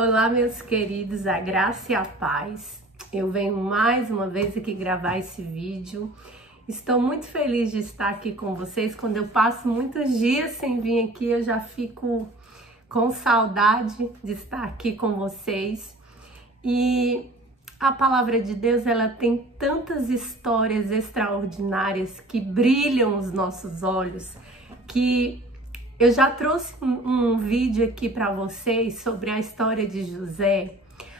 Olá, meus queridos, a graça e a paz. Eu venho mais uma vez aqui gravar esse vídeo. Estou muito feliz de estar aqui com vocês. Quando eu passo muitos dias sem vir aqui, eu já fico com saudade de estar aqui com vocês. E a palavra de Deus, ela tem tantas histórias extraordinárias que brilham os nossos olhos, que eu já trouxe um vídeo aqui para vocês sobre a história de José,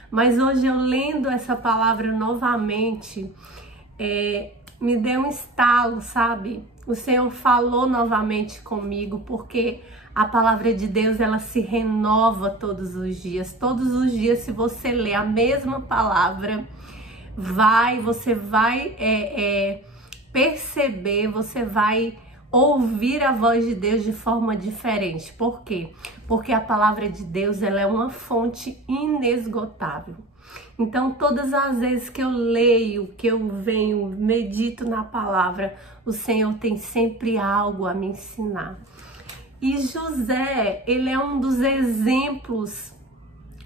mas hoje eu lendo essa palavra novamente, me deu um estalo, sabe? O Senhor falou novamente comigo, porque a palavra de Deus, ela se renova todos os dias. Todos os dias, se você ler a mesma palavra, você vai perceber, você vai ouvir a voz de Deus de forma diferente. Por quê? Porque a palavra de Deus, ela é uma fonte inesgotável. Então, todas as vezes que eu leio, que eu venho, medito na palavra, o Senhor tem sempre algo a me ensinar. E José, ele é um dos exemplos,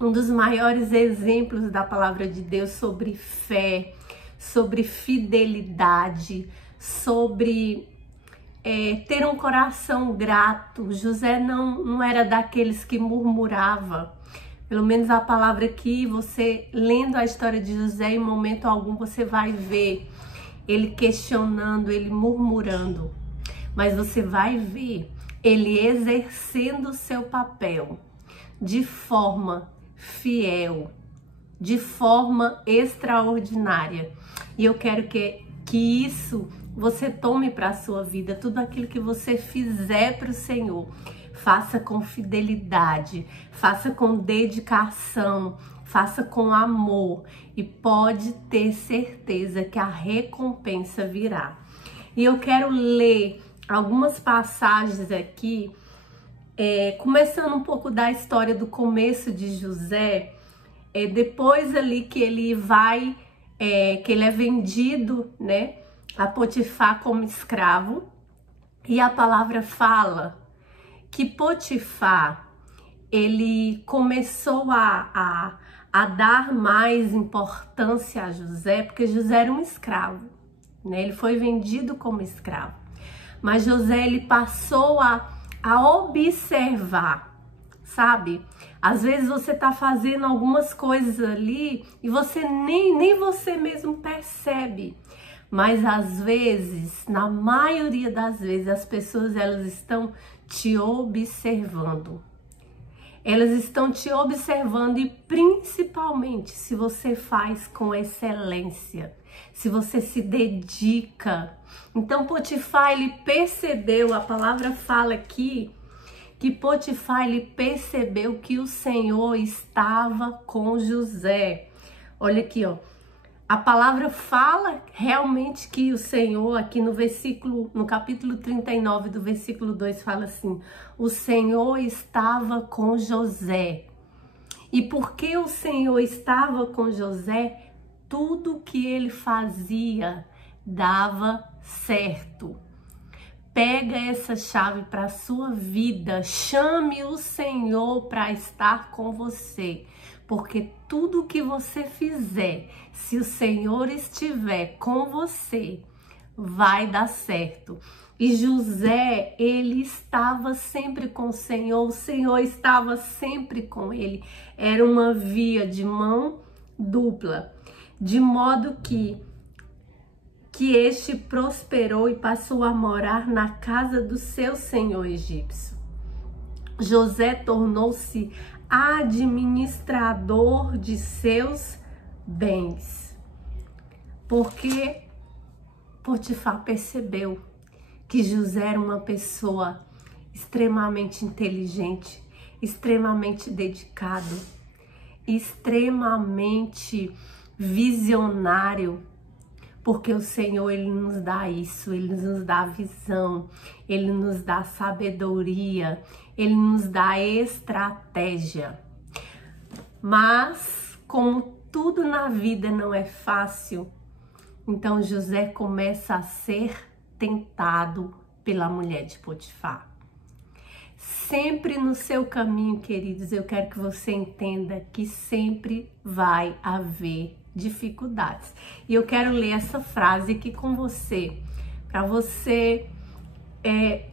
um dos maiores exemplos da palavra de Deus sobre fé, sobre fidelidade, sobre ter um coração grato. José não era daqueles que murmurava. Pelo menos a palavra aqui, você lendo a história de José, em momento algum você vai ver ele questionando, ele murmurando. Mas você vai ver ele exercendo o seu papel de forma fiel, de forma extraordinária. E eu quero que isso você tome para a sua vida. Tudo aquilo que você fizer para o Senhor, faça com fidelidade, faça com dedicação, faça com amor, e pode ter certeza que a recompensa virá. E eu quero ler algumas passagens aqui, começando um pouco da história do começo de José, depois ali que ele vai, que ele é vendido, né, a Potifar como escravo. E a palavra fala que Potifar, ele começou a dar mais importância a José, porque José era um escravo, né? Ele foi vendido como escravo. Mas José, ele passou a observar, sabe? Às vezes você tá fazendo algumas coisas ali e você nem você mesmo percebe. Mas às vezes, na maioria das vezes, as pessoas, elas estão te observando. Elas estão te observando, e principalmente se você faz com excelência, se você se dedica. Então Potifar, ele percebeu, a palavra fala aqui, que Potifar, ele percebeu que o Senhor estava com José. Olha aqui, ó. A palavra fala realmente que o Senhor, aqui no capítulo 39 do versículo 2, fala assim: o Senhor estava com José. E porque o Senhor estava com José, tudo que ele fazia dava certo. Pega essa chave para a sua vida, chame o Senhor para estar com você, porque tudo que você fizer, se o Senhor estiver com você, vai dar certo. E José, ele estava sempre com o Senhor estava sempre com ele. Era uma via de mão dupla, de modo que este prosperou e passou a morar na casa do seu senhor egípcio. José tornou-se administrador de seus bens, porque Potifar percebeu que José era uma pessoa extremamente inteligente, extremamente dedicado, extremamente visionário. Porque o Senhor, ele nos dá isso, ele nos dá visão, ele nos dá sabedoria, ele nos dá estratégia. Mas, como tudo na vida não é fácil, então José começa a ser tentado pela mulher de Potifar. sempre no seu caminho, queridos, eu quero que você entenda que sempre vai haver dificuldades. E eu quero ler essa frase aqui com você, para você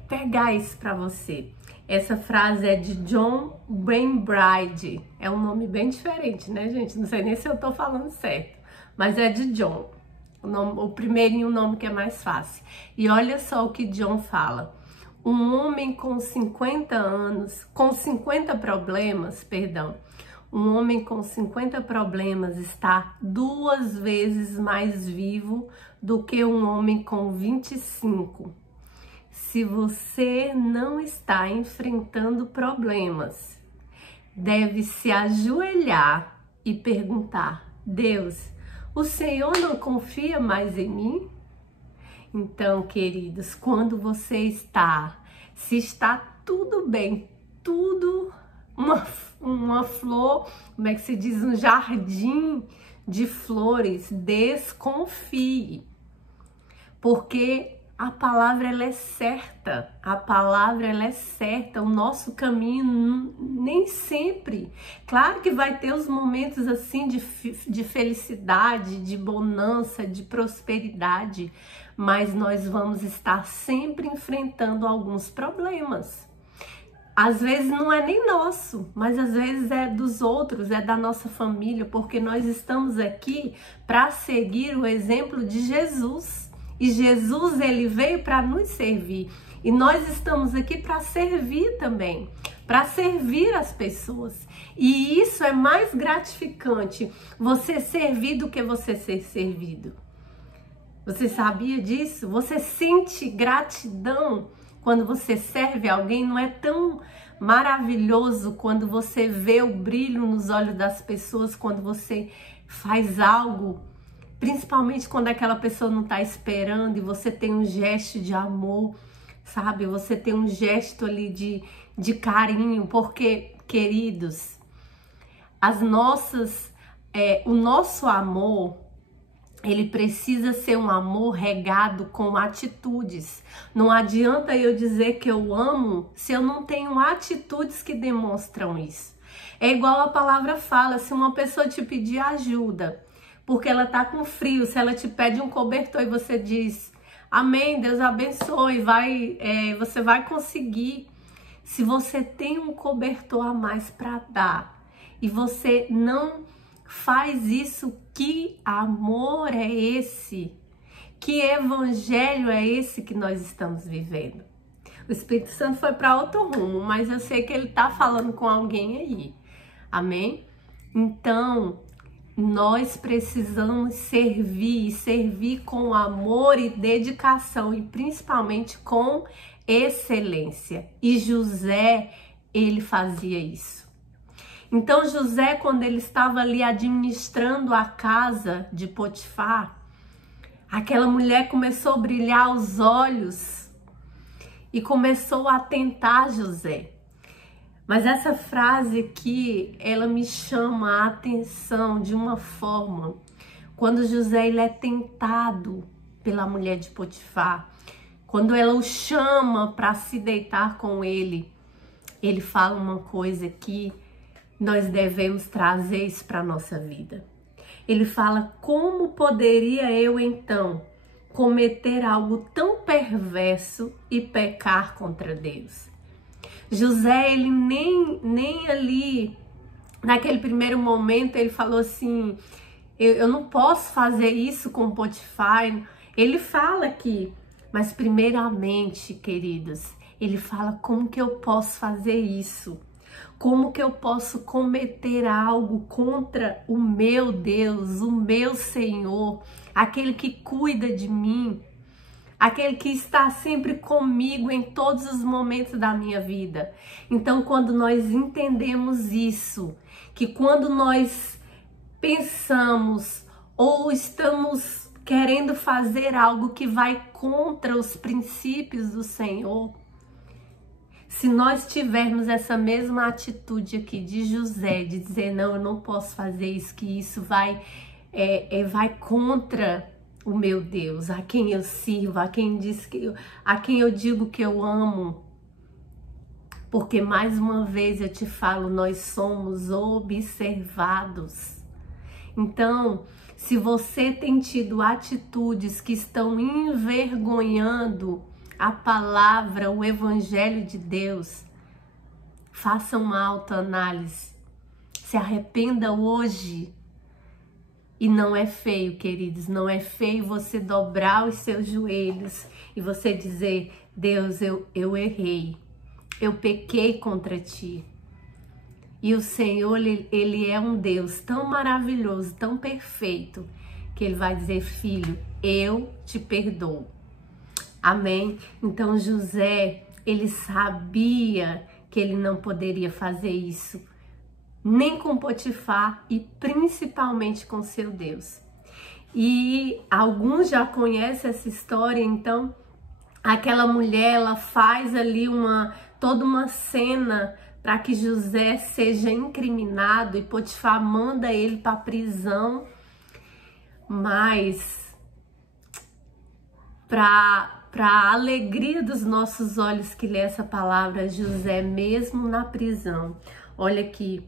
pegar isso para você. Essa frase é de John Wainwright. É um nome bem diferente, né, gente? Não sei nem se eu tô falando certo, mas é de John. O primeirinho, o nome que é mais fácil. E olha só o que John fala. Um homem com 50 anos, com 50 problemas, perdão, um homem com 50 problemas está 2 vezes mais vivo do que um homem com 25. Se você não está enfrentando problemas, deve se ajoelhar e perguntar: Deus, o Senhor não confia mais em mim? Então, queridos, quando você se está tudo bem, tudo uma flor, como é que se diz, um jardim de flores, desconfie, porque a palavra ela é certa, a palavra ela é certa, o nosso caminho nem sempre, claro que vai ter os momentos assim de felicidade, de bonança, de prosperidade, mas nós vamos estar sempre enfrentando alguns problemas. Às vezes não é nem nosso, mas às vezes é dos outros, é da nossa família, porque nós estamos aqui para seguir o exemplo de Jesus. E Jesus, ele veio para nos servir. E nós estamos aqui para servir também, para servir as pessoas. E isso é mais gratificante, você servir do que você ser servido. Você sabia disso? Você sente gratidão quando você serve alguém? Não é tão maravilhoso quando você vê o brilho nos olhos das pessoas, quando você faz algo, principalmente quando aquela pessoa não está esperando e você tem um gesto de amor, sabe? Você tem um gesto ali de carinho, porque, queridos, o nosso amor, ele precisa ser um amor regado com atitudes. Não adianta eu dizer que eu amo se eu não tenho atitudes que demonstram isso. É igual a palavra fala, se uma pessoa te pedir ajuda, porque ela tá com frio, se ela te pede um cobertor e você diz, amém, Deus abençoe, você vai conseguir. Se você tem um cobertor a mais para dar e você não faz isso, que amor é esse? Que evangelho é esse que nós estamos vivendo? O Espírito Santo foi para outro rumo, mas eu sei que ele tá falando com alguém aí. Amém? Então, nós precisamos servir com amor e dedicação e principalmente com excelência. E José, ele fazia isso. Então José, quando ele estava ali administrando a casa de Potifar, aquela mulher começou a brilhar os olhos e começou a tentar José. Mas essa frase aqui, ela me chama a atenção de uma forma. Quando José ele é tentado pela mulher de Potifar, quando ela o chama para se deitar com ele fala uma coisa que nós devemos trazer isso para a nossa vida. Ele fala, como poderia eu então cometer algo tão perverso e pecar contra Deus? José, ele nem ali, naquele primeiro momento, ele falou assim, eu não posso fazer isso com Potifar. Ele fala aqui, mas primeiramente, queridos, ele fala, como que eu posso fazer isso? Como que eu posso cometer algo contra o meu Deus, o meu Senhor, aquele que cuida de mim, aquele que está sempre comigo em todos os momentos da minha vida? Então, quando nós entendemos isso, que quando nós pensamos ou estamos querendo fazer algo que vai contra os princípios do Senhor, se nós tivermos essa mesma atitude aqui de José, de dizer, não, eu não posso fazer isso, que isso vai contra o meu Deus, a quem eu sirvo, a quem eu digo que eu amo, Porque mais uma vez eu te falo, nós somos observados. Então, se você tem tido atitudes que estão envergonhando a palavra, o evangelho de Deus, faça uma autoanálise. Se arrependa hoje. E não é feio, queridos, não é feio você dobrar os seus joelhos e você dizer: Deus, eu errei, eu pequei contra ti. E o Senhor, ele é um Deus tão maravilhoso, tão perfeito, que ele vai dizer: filho, eu te perdoo. Amém? Então José, ele sabia que ele não poderia fazer isso, nem com Potifar e principalmente com seu Deus. E alguns já conhecem essa história, então aquela mulher, ela faz ali toda uma cena para que José seja incriminado e Potifar manda ele para a prisão, mas para a alegria dos nossos olhos que lê essa palavra, José mesmo na prisão, olha aqui,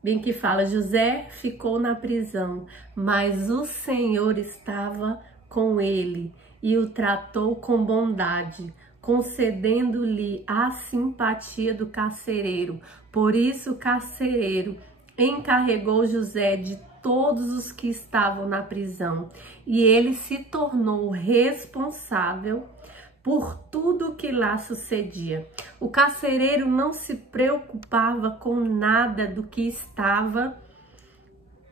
bem que fala, José ficou na prisão, mas o Senhor estava com ele e o tratou com bondade, concedendo-lhe a simpatia do carcereiro. Por isso o carcereiro encarregou José de todos os que estavam na prisão, e ele se tornou responsável por tudo que lá sucedia. O carcereiro não se preocupava com nada do que estava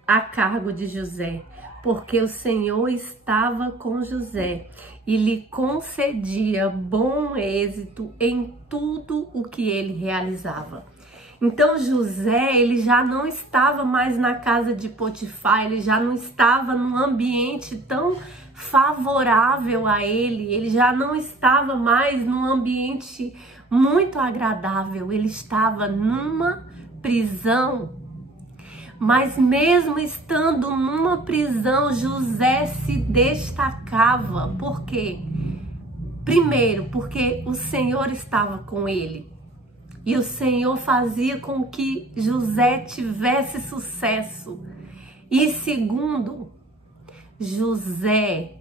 a cargo de José, porque o Senhor estava com José e lhe concedia bom êxito em tudo o que ele realizava. Então José, ele já não estava mais na casa de Potifar, ele já não estava num ambiente tão favorável a ele já não estava mais num ambiente muito agradável, ele estava numa prisão. Mas mesmo estando numa prisão, José se destacava. Por quê? Primeiro, porque o Senhor estava com ele. E o Senhor fazia com que José tivesse sucesso. E segundo, José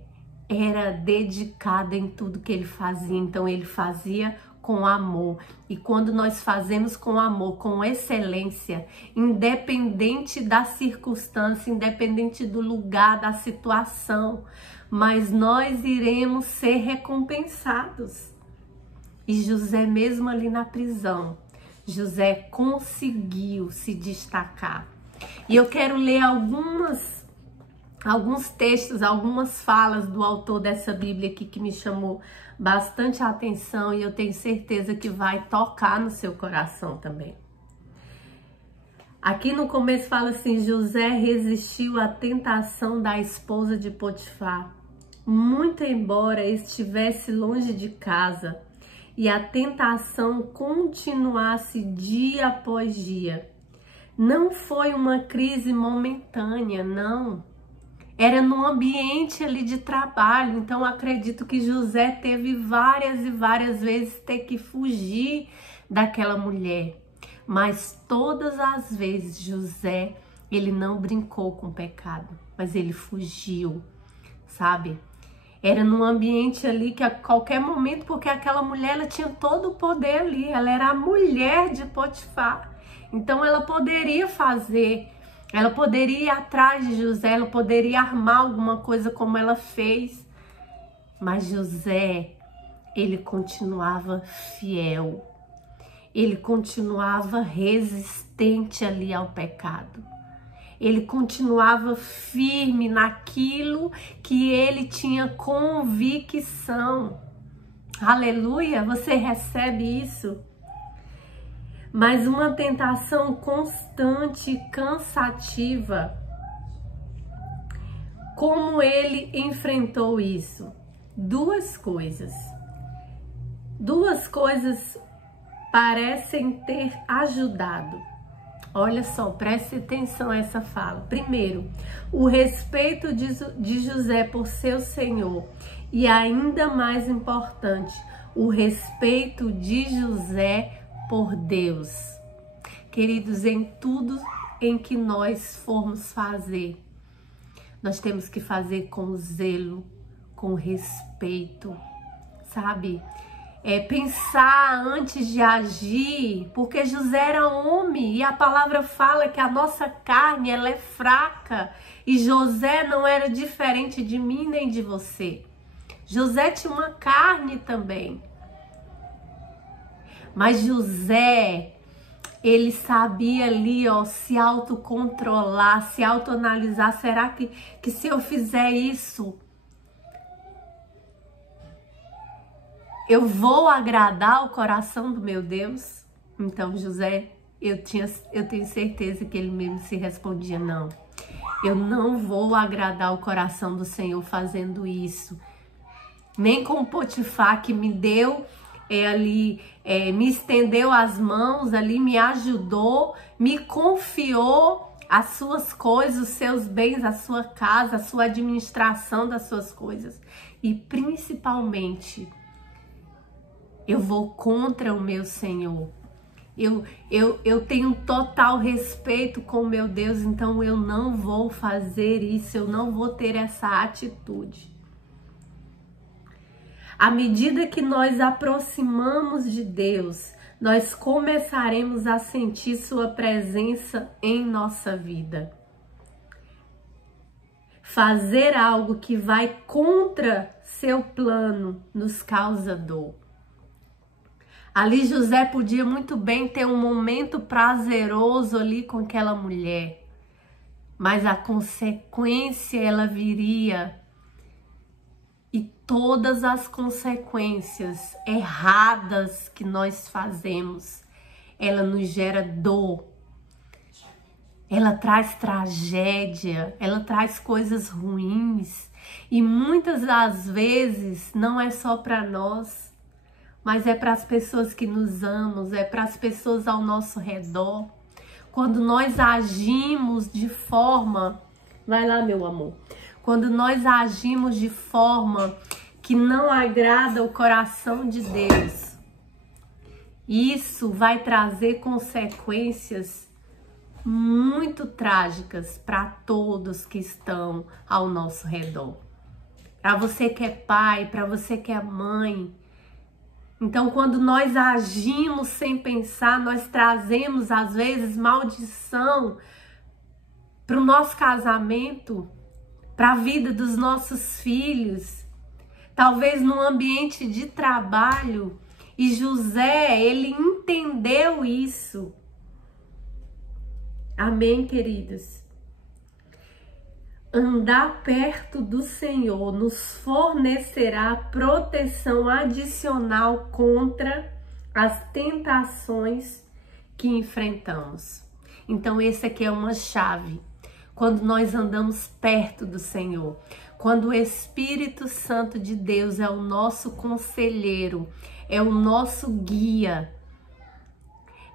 era dedicado em tudo que ele fazia. Então ele fazia com amor. E quando nós fazemos com amor, com excelência, independente da circunstância, independente do lugar, da situação, mas nós iremos ser recompensados. E José, mesmo ali na prisão, José conseguiu se destacar. E eu quero ler alguns textos, algumas falas do autor dessa Bíblia aqui que me chamou bastante a atenção e eu tenho certeza que vai tocar no seu coração também. Aqui no começo fala assim: José resistiu à tentação da esposa de Potifar, muito embora estivesse longe de casa e a tentação continuasse dia após dia. Não foi uma crise momentânea, não. Era no ambiente ali de trabalho, então acredito que José teve várias e várias vezes ter que fugir daquela mulher. Mas todas as vezes José, ele não brincou com o pecado, mas ele fugiu, sabe? Era num ambiente ali que a qualquer momento, porque aquela mulher, ela tinha todo o poder ali, ela era a mulher de Potifar. Então ela poderia fazer, ela poderia ir atrás de José, ela poderia armar alguma coisa como ela fez. Mas José, ele continuava fiel, ele continuava resistente ali ao pecado. Ele continuava firme naquilo que ele tinha convicção. Aleluia, você recebe isso? Mas uma tentação constante e cansativa. Como ele enfrentou isso? Duas coisas parecem ter ajudado. Olha só, preste atenção a essa fala. Primeiro, o respeito de José por seu senhor. E ainda mais importante, o respeito de José por Deus. Queridos, em tudo em que nós formos fazer, nós temos que fazer com zelo, com respeito, sabe? Pensar antes de agir, porque José era homem e a palavra fala que a nossa carne ela é fraca e José não era diferente de mim nem de você. José tinha uma carne também, mas José, ele sabia ali, ó, se autocontrolar, se autoanalisar. Será que se eu fizer isso, eu vou agradar o coração do meu Deus? Então José, eu tenho certeza que ele mesmo se respondia, não, eu não vou agradar o coração do Senhor fazendo isso. Nem com Potifar, que me deu me estendeu as mãos ali, me ajudou, me confiou as suas coisas, os seus bens, a sua casa, a sua administração das suas coisas. E principalmente, eu vou contra o meu Senhor. Eu tenho total respeito com o meu Deus, então eu não vou fazer isso, eu não vou ter essa atitude. À medida que nós aproximamos de Deus, nós começaremos a sentir sua presença em nossa vida. Fazer algo que vai contra seu plano nos causa dor. Ali José podia muito bem ter um momento prazeroso ali com aquela mulher, mas a consequência ela viria. E todas as consequências erradas que nós fazemos, ela nos gera dor, ela traz tragédia, ela traz coisas ruins. E muitas das vezes não é só para nós, mas é para as pessoas que nos amam, é para as pessoas ao nosso redor. Quando nós agimos de forma... Vai lá, meu amor. Quando nós agimos de forma que não agrada o coração de Deus, isso vai trazer consequências muito trágicas para todos que estão ao nosso redor. Para você que é pai, para você que é mãe. Então, quando nós agimos sem pensar, nós trazemos, às vezes, maldição para o nosso casamento, para a vida dos nossos filhos, talvez no ambiente de trabalho. E José, ele entendeu isso. Amém, queridos? Andar perto do Senhor nos fornecerá proteção adicional contra as tentações que enfrentamos. Então, esse aqui é uma chave. Quando nós andamos perto do Senhor, quando o Espírito Santo de Deus é o nosso conselheiro, é o nosso guia,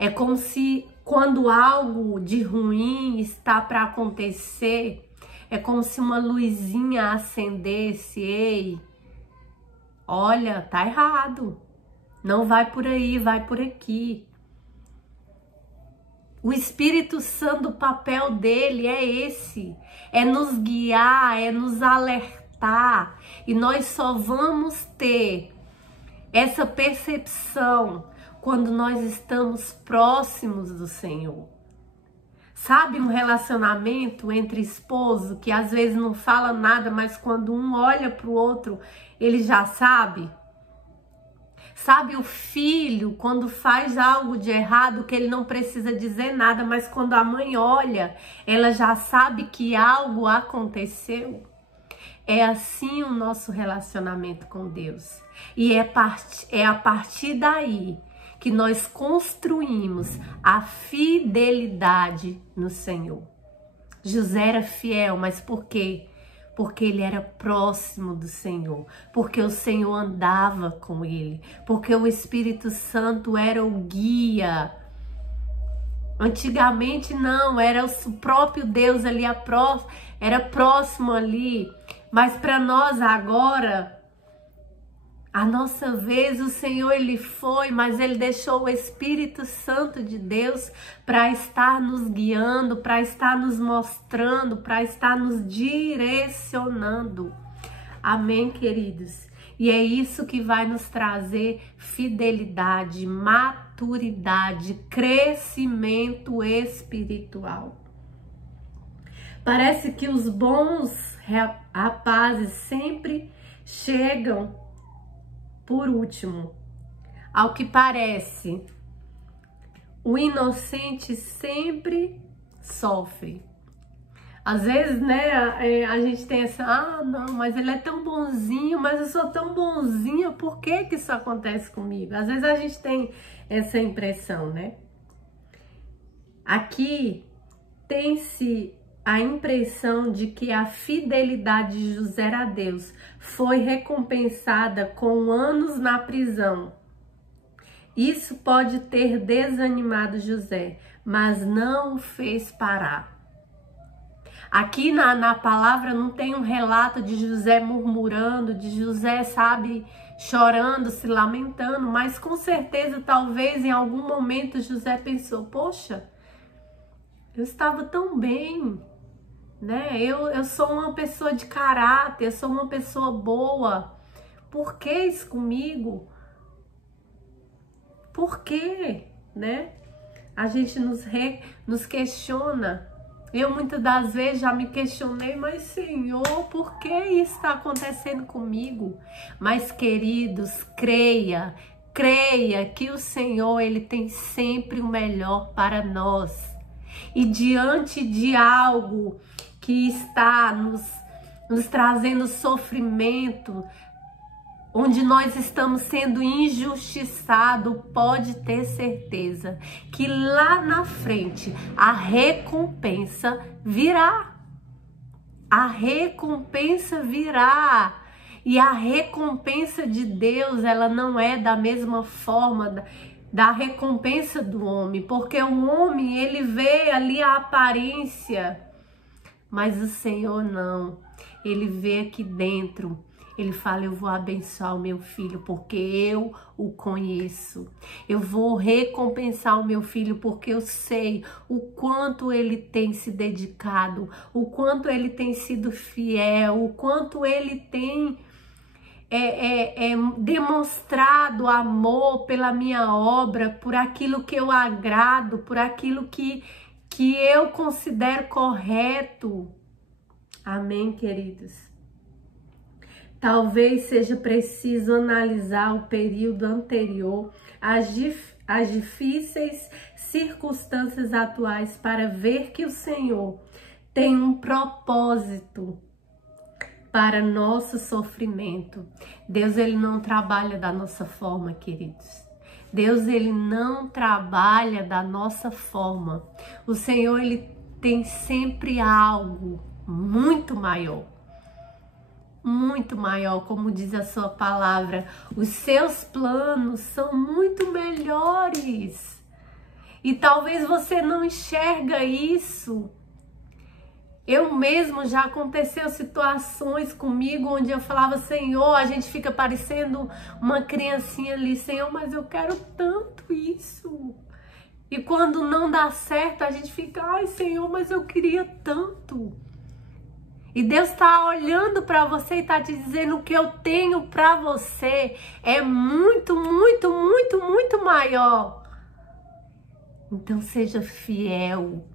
é como se quando algo de ruim está para acontecer, é como se uma luzinha acendesse. Ei, olha, tá errado, não vai por aí, vai por aqui. O Espírito Santo, o papel dele é esse, é nos guiar, é nos alertar. E nós só vamos ter essa percepção quando nós estamos próximos do Senhor. Sabe, um relacionamento entre esposo que às vezes não fala nada, mas quando um olha para o outro, ele já sabe? Sabe, o filho, quando faz algo de errado, que ele não precisa dizer nada, mas quando a mãe olha, ela já sabe que algo aconteceu. É assim o nosso relacionamento com Deus. E é a partir daí que nós construímos a fidelidade no Senhor. José era fiel, mas por quê? Porque ele era próximo do Senhor, porque o Senhor andava com ele, porque o Espírito Santo era o guia. Antigamente não, era o próprio Deus ali, era próximo ali, mas para nós agora, A nossa vez, o Senhor, Ele foi, mas Ele deixou o Espírito Santo de Deus para estar nos guiando, para estar nos mostrando, para estar nos direcionando. Amém, queridos? E é isso que vai nos trazer fidelidade, maturidade, crescimento espiritual. Parece que os bons rapazes sempre chegam por último. Ao que parece, o inocente sempre sofre. Às vezes, né, a gente tem essa, não, mas ele é tão bonzinho, mas eu sou tão bonzinha, por que que isso acontece comigo? Às vezes a gente tem essa impressão, né? Aqui tem-se a impressão de que a fidelidade de José a Deus foi recompensada com anos na prisão. Isso pode ter desanimado José, mas não o fez parar. Aqui na palavra não tem um relato de José murmurando, de José, sabe, chorando, se lamentando, mas com certeza, talvez em algum momento José pensou, poxa, eu estava tão bem, né? Eu sou uma pessoa de caráter, eu sou uma pessoa boa. Por que isso comigo? Por quê, né? A gente nos questiona. Eu muitas das vezes já me questionei, mas Senhor, por que isso está acontecendo comigo? Mas queridos, creia que o Senhor, Ele tem sempre o melhor para nós. E diante de algo que está nos trazendo sofrimento, onde nós estamos sendo injustiçados, pode ter certeza que lá na frente a recompensa virá. A recompensa virá. E a recompensa de Deus, ela não é da mesma forma da recompensa do homem, porque o homem, ele vê ali a aparência, mas o Senhor não. Ele vê aqui dentro. Ele fala, eu vou abençoar o meu filho porque eu o conheço. Eu vou recompensar o meu filho porque eu sei o quanto ele tem se dedicado, o quanto ele tem sido fiel, o quanto ele tem demonstrado amor pela minha obra, por aquilo que eu agrado, por aquilo que eu considero correto. Amém, queridos? Talvez seja preciso analisar o período anterior às difíceis circunstâncias atuais para ver que o Senhor tem um propósito para nosso sofrimento. Deus, Ele não trabalha da nossa forma, queridos. Deus, Ele não trabalha da nossa forma. O Senhor, Ele tem sempre algo muito maior. Muito maior, como diz a sua palavra. Os seus planos são muito melhores. E talvez você não enxerga isso. Eu mesmo já aconteceu situações comigo onde eu falava, Senhor, a gente fica parecendo uma criancinha ali, Senhor, mas eu quero tanto isso. E quando não dá certo, a gente fica, ai Senhor, mas eu queria tanto. E Deus está olhando para você e está te dizendo, o que eu tenho para você é muito, muito, muito, muito maior. Então seja fiel.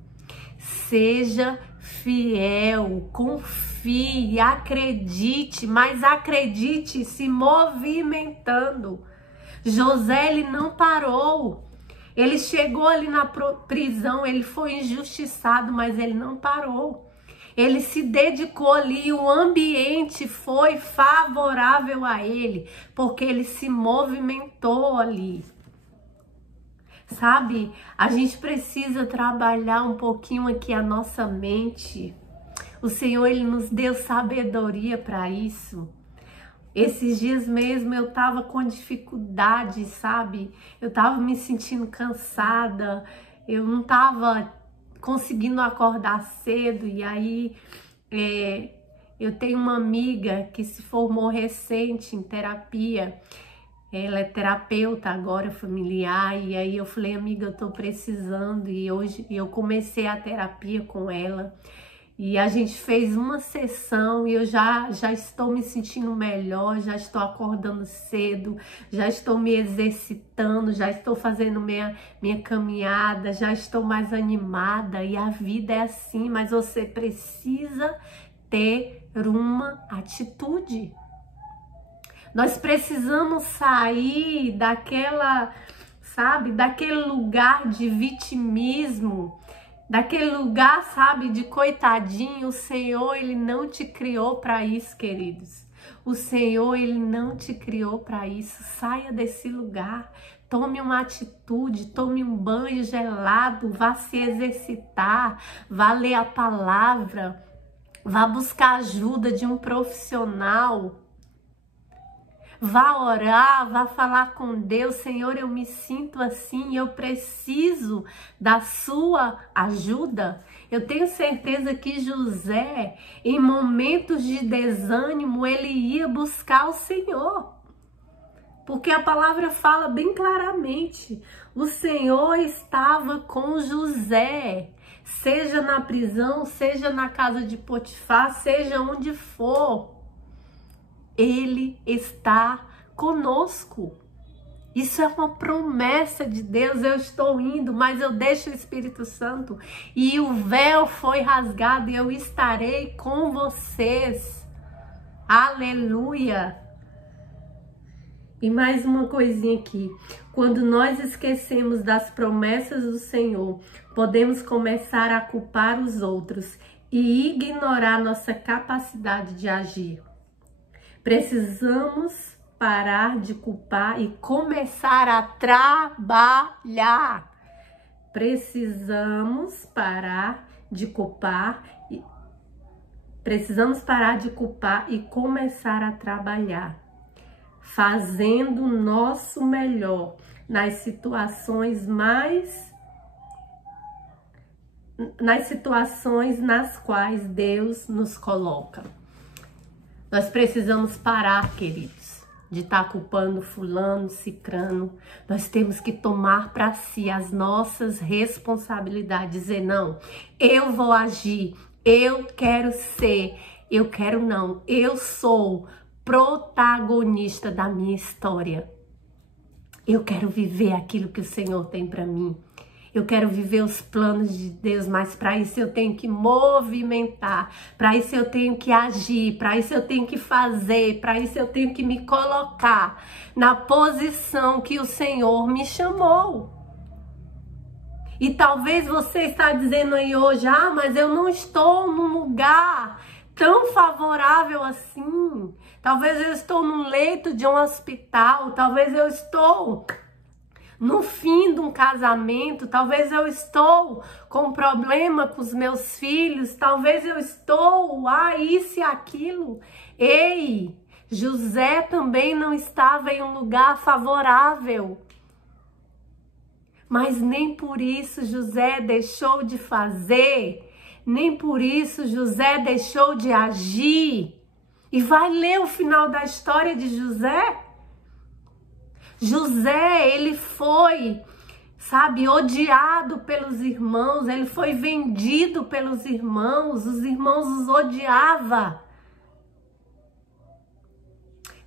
Seja fiel, confie, acredite, mas acredite se movimentando. José, ele não parou. Ele chegou ali na prisão, ele foi injustiçado, mas ele não parou. Ele se dedicou ali e o ambiente foi favorável a ele, porque ele se movimentou ali. Sabe, a gente precisa trabalhar um pouquinho aqui a nossa mente. O Senhor, Ele nos deu sabedoria para isso. Esses dias mesmo eu tava com dificuldade, sabe? Eu tava me sentindo cansada, eu não tava conseguindo acordar cedo, e aí Eu tenho uma amiga que se formou recente em terapia. Ela é terapeuta agora familiar, e aí eu falei, amiga, eu tô precisando, e hoje eu comecei a terapia com ela, e a gente fez uma sessão e eu já estou me sentindo melhor, já estou acordando cedo, já estou me exercitando, já estou fazendo minha caminhada, já estou mais animada, e a vida é assim, mas você precisa ter uma atitude. Nós precisamos sair daquela, sabe, daquele lugar de vitimismo, daquele lugar, sabe, de coitadinho. O Senhor, Ele não te criou para isso, queridos. O Senhor, Ele não te criou para isso. Saia desse lugar. Tome uma atitude, tome um banho gelado, vá se exercitar, vá ler a palavra, vá buscar ajuda de um profissional. Vá orar, vá falar com Deus. Senhor, eu me sinto assim, eu preciso da sua ajuda. Eu tenho certeza que José, em momentos de desânimo, ele ia buscar o Senhor. Porque a palavra fala bem claramente, o Senhor estava com José, seja na prisão, seja na casa de Potifar, seja onde for. Ele está conosco. Isso é uma promessa de Deus. Eu estou indo, mas eu deixo o Espírito Santo e o véu foi rasgado e eu estarei com vocês. Aleluia! E mais uma coisinha aqui. Quando nós esquecemos das promessas do Senhor, podemos começar a culpar os outros e ignorar nossa capacidade de agir. Precisamos parar de culpar e começar a trabalhar. Precisamos parar de culpar e começar a trabalhar, fazendo o nosso melhor nas situações nas quais Deus nos coloca. Nós precisamos parar, queridos, de estar culpando fulano, cicrano. Nós temos que tomar para si as nossas responsabilidades. Dizer, não, eu vou agir, eu quero ser, eu sou protagonista da minha história. Eu quero viver aquilo que o Senhor tem para mim. Eu quero viver os planos de Deus, mas para isso eu tenho que movimentar, para isso eu tenho que agir, para isso eu tenho que fazer, para isso eu tenho que me colocar na posição que o Senhor me chamou. E talvez você está dizendo aí hoje, mas eu não estou num lugar tão favorável assim. Talvez eu estou num leito de um hospital, talvez eu estou no fim de um casamento, talvez eu estou com problema com os meus filhos, talvez eu estou, isso e aquilo. Ei, José também não estava em um lugar favorável. Mas nem por isso José deixou de fazer, nem por isso José deixou de agir. E vai ler o final da história de José. José, ele foi, odiado pelos irmãos, ele foi vendido pelos irmãos, os irmãos os odiavam.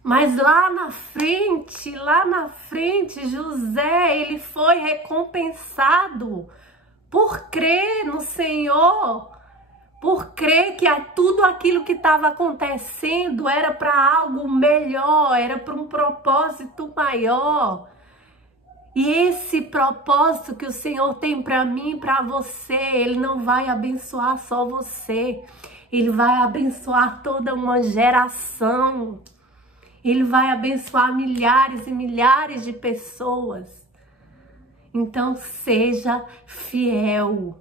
Mas lá na frente, José, ele foi recompensado por crer no Senhor, por crer que tudo aquilo que estava acontecendo era para algo melhor, era para um propósito maior. E esse propósito que o Senhor tem para mim e para você, Ele não vai abençoar só você, Ele vai abençoar toda uma geração. Ele vai abençoar milhares e milhares de pessoas. Então seja fiel,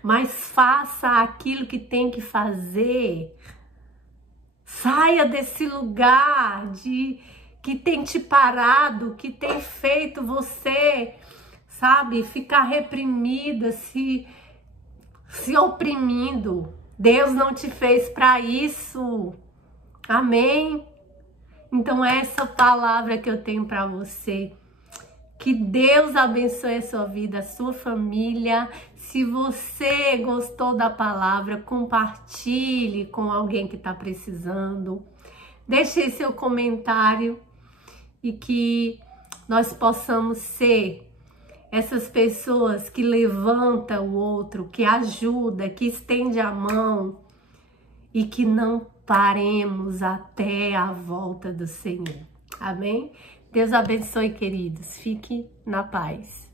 mas faça aquilo que tem que fazer. Saia desse lugar que tem te parado, que tem feito você, ficar reprimida, se oprimindo. Deus não te fez para isso. Amém? Então essa palavra que eu tenho para você. Que Deus abençoe a sua vida, a sua família. Se você gostou da palavra, compartilhe com alguém que está precisando. Deixe aí seu comentário e que nós possamos ser essas pessoas que levantam o outro, que ajuda, que estende a mão e que não paremos até a volta do Senhor. Amém? Deus abençoe, queridos. Fique na paz.